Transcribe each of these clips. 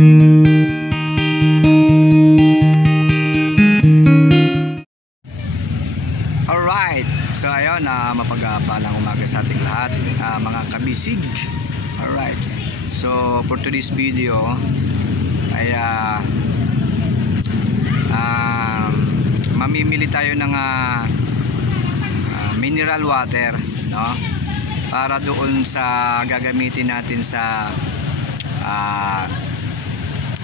Alright, so ayun, mapagpalang umaga sa ating lahat, mga kabisig. Alright, so for today's video ay mamimili tayo ng mineral water, no? Para doon sa gagamitin natin sa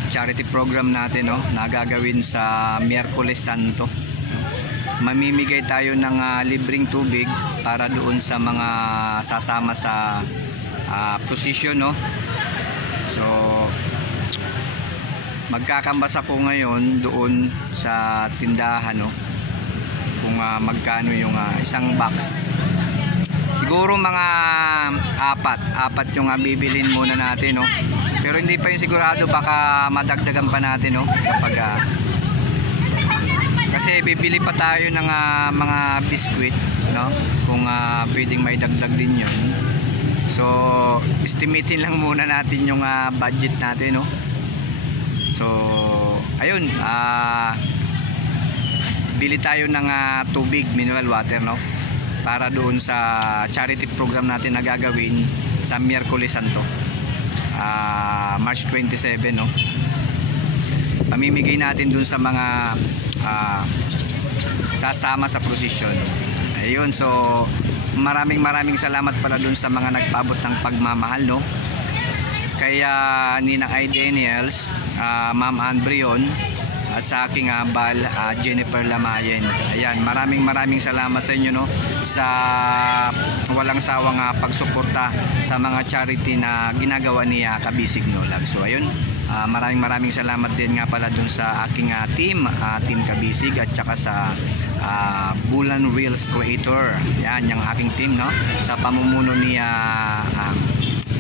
charity program natin, no? Na gagawin sa Miyerkules Santo. Mamimigay tayo ng libreng tubig para doon sa mga sasama sa procession, no? So magkakambas ako ngayon doon sa tindahan, no? Kung magkano yung isang box. Siguro mga apat yung bibilin muna natin, no? Pero hindi pa yung sigurado, baka madagdagan pa natin, no? Kapag kasi bibili pa tayo ng mga biskwit, no? Kung pwedeng may dagdag din yun. So estimatein lang muna natin yung budget natin, no? So ayun, bili tayo ng tubig, mineral water, no? Para doon sa charity program natin na gagawin sa Miyerkules Santo, March 27, no? Pamimigay natin doon sa mga sasama sa procession. Ayun, so maraming salamat pala doon sa mga nagpaabot ng pagmamahal, no? Kaya Ninang I. Daniels, Ma'am Ann Brion, sa aking bal, Jennifer Lamayen. Ayan, maraming salamat sa inyo, no? Sa walang sawang pagsuporta sa mga charity na ginagawa ni Kabisig Nolag. So ayun, maraming salamat din nga pala dun sa aking team Kabisig, at saka sa Bulan Reels Creator. Yan, yung aking team, no? Sa pamumuno ni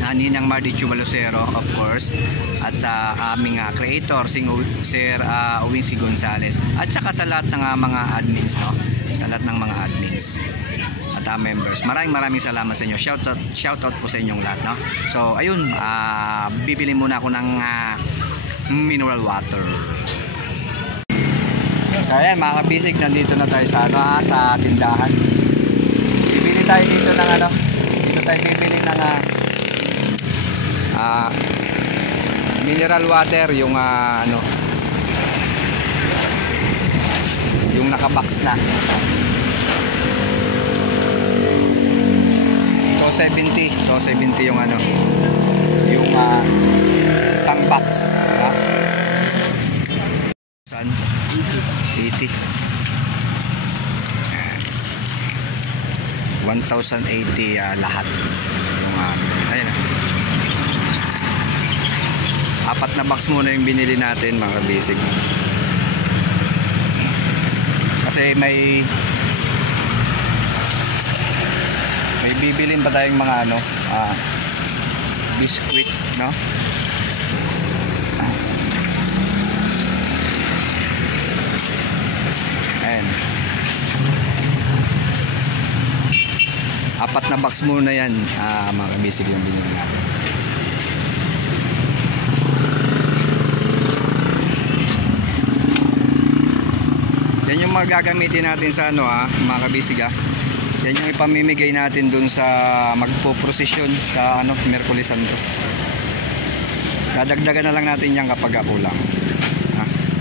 Ninang Mardi Chubalocero, of course, at sa aming creator, Sir Owinsi Gonzales, at saka sa lahat ng mga admins, no? Sa lahat ng mga admins at members. Maraming salamat sa inyo. Shoutout po sa inyong lahat, no? So ayun, bibili muna ako ng mineral water. So ayan mga kabisig, nandito na tayo sa sa tindahan. Bibili tayo dito ng dito tayo bibili ng mineral water, yung yung nakabox na 270 yung yung isang box, 80 1,080 lahat yung ayun, apat na box muna yung binili natin mga kabisig, kasi may bibilin pa tayong mga biskwit, no? Ayan, apat na box muna yan, mga kabisig, yung binili natin. Yan yung mga gagamitin natin sa mga kabisig, yan yung ipamimigay natin dun sa magpo-prosesyon sa Miyerkules Santo. Dadagdagan na lang natin yan kapag kulang.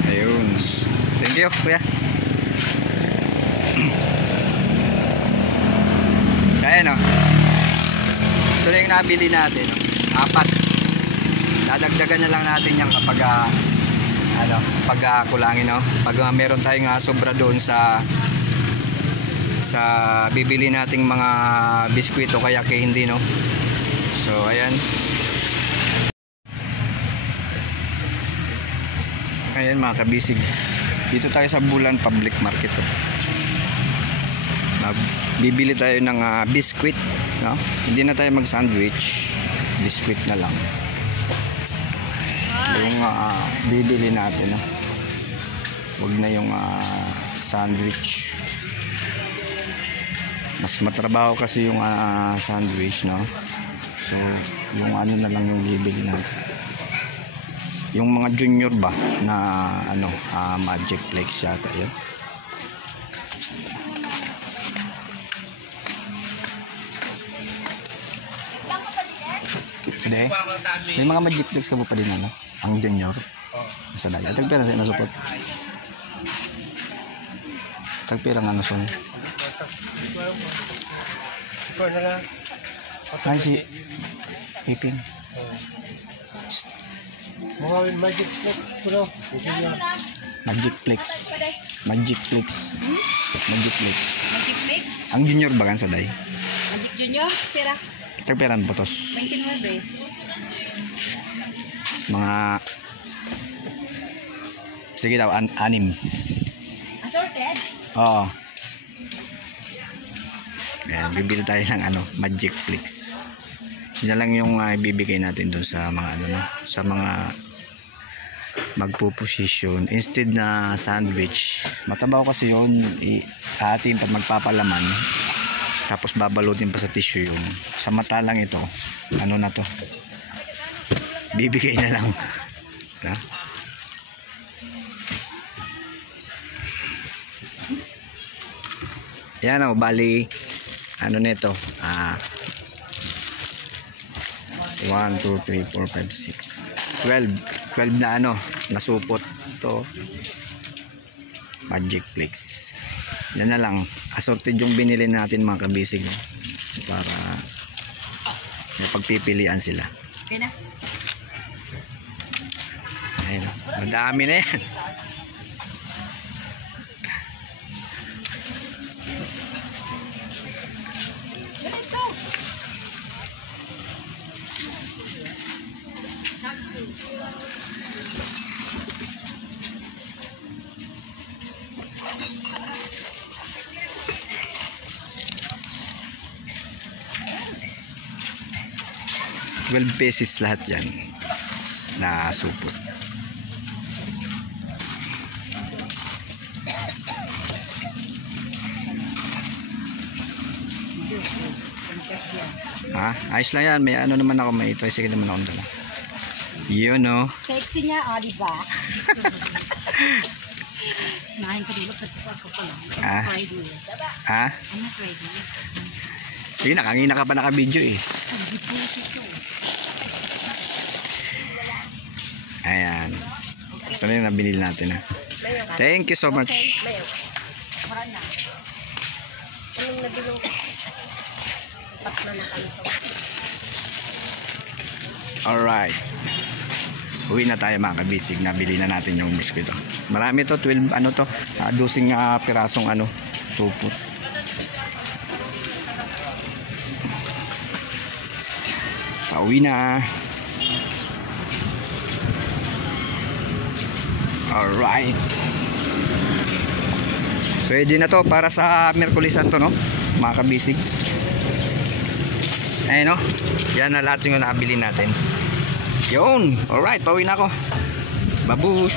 Ayun, thank you kuya. Kaya ito na yung nabili natin, apat. Dadagdagan na lang natin yan kapag pag kulangin, no? Pag meron tayong sobra doon sa bibili nating mga biskwito, kaya hindi, no? So ayan, mga kabisig, dito tayo sa Bulan Public Market, bibili tayo ng biskwit, no? Hindi na tayo mag sandwich, biskwit na lang yung bibili natin, no? Huwag na yung sandwich. Mas matrabaho kasi yung sandwich, no? So yung na lang yung bibili natin. yung mga junior ba na ano, Magic Flex yata yun. Hindi. May mga Magic Flex ka po pa din ano, ang junior. Sa dali. Tagpira sa inasupot. Tagpira nga nasun. Ay si Ipin. Magic Flex bro. Magic Flex. Magic Flex. Magic Flex. Magic Flex? Ang junior ba kan sa day? Magic Junior? Pera? Tagpiran botos. 29. Mga sige daw, anim. Assorted? Oo. Ayan, bibili tayo ng ano, Magic Flex. Yun na lang yung ibibigay natin doon sa mga ano, no? Sa mga magpo-position instead na sandwich. Matabaw kasi yun, atin pag magpapalaman tapos babalutin pa sa tissue yun. Samantalang ito, ano na to, bibigay na lang. Ha? Yan o, bali ano nito, 1, 2, 3, 4, 5, 6 12 na ano, nasupot to Magic Flex. Yan na lang, assorted yung binili natin mga kabisig, no? Para may pagpipilian sila. Okay na. Ayun, madami na yan. $12 lahat yan na supot. Ayos lang yan, may ano naman ako, may tricycle naman akong dala. Yun no. Sexy niya, di ba? Nahin ka dito, ako pa lang. Friday. Ano Friday? Sige, nakangina ka pa naka-video eh. Ayan. Ito na yung nabinili natin ha. Thank you so much. Anong nabilong? Patna na kami to. Alright. Uwi na tayo mga kabisig. Nabili na natin yung biskuit. Marami to, 12 ano to, dosing pirasong ano, supot. Pauwi na. Alright. Pwede na to para sa Miyerkules Santo, no? Mga kabisig. Ayun, no? Yan na lahat yung nabili natin. Yun. Alright, pauwi na ako. Babush.